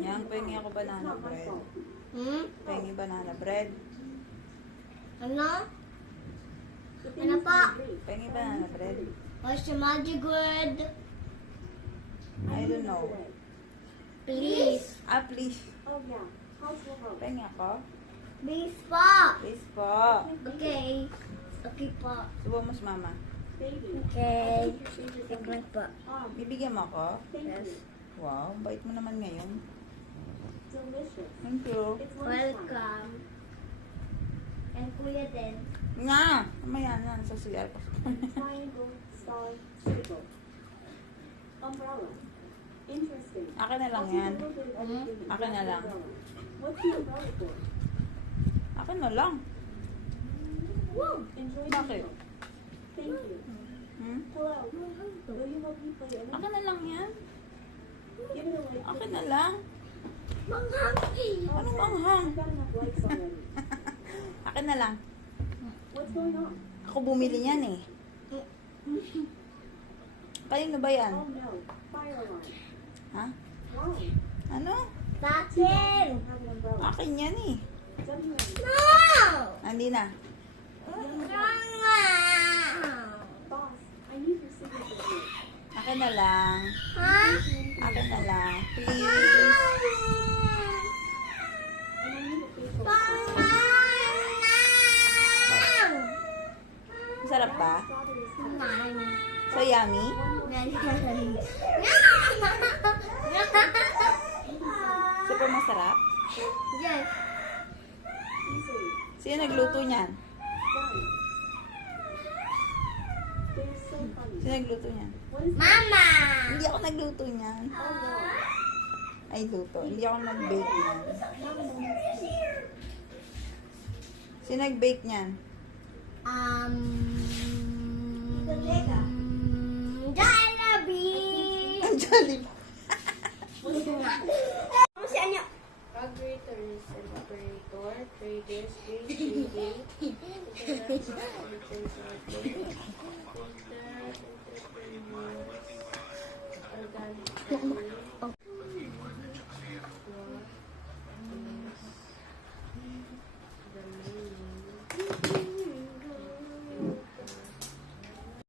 Yang, pengi ako banana bread. Pengi banana bread. Ano? Ano pa? Pengi banana bread. What's the magic word? I don't know. Please. Ah, please. Pengi ako. Please pa. Please po. Okay. Okay pa. Subo mo si mama. Okay. Tignan pa. Bibigyan mo ako? Yes. Wow, bait mo naman ngayon. Thank you. Welcome. And kuya din. Nga! Mamaya na, sa CR pa. Akin na lang yan. Akin na lang. Akin na lang. Bakit? Hmm? Akin na lang yan. Akin na lang. Manghang. Anong manghang? Akin na lang. Ako bumili niyan eh. Kanino ba yan? Ha? Ano? Takin. Akin yan eh. No. Hindi na. Akin na lang. Ha? Akin na lang. Please. Masarap ba? So yummy? Super masarap? Yes. Sino nagluto niyan? Sino nagluto niyan? Mama. Hindi ako nagluto niyan. Ay, luto. Hindi ako nag-bake niyan. Sino nag-bake niyan? Jollibee. Ang Jollibee. Operators and operator, traders, trading, entrepreneurs, organic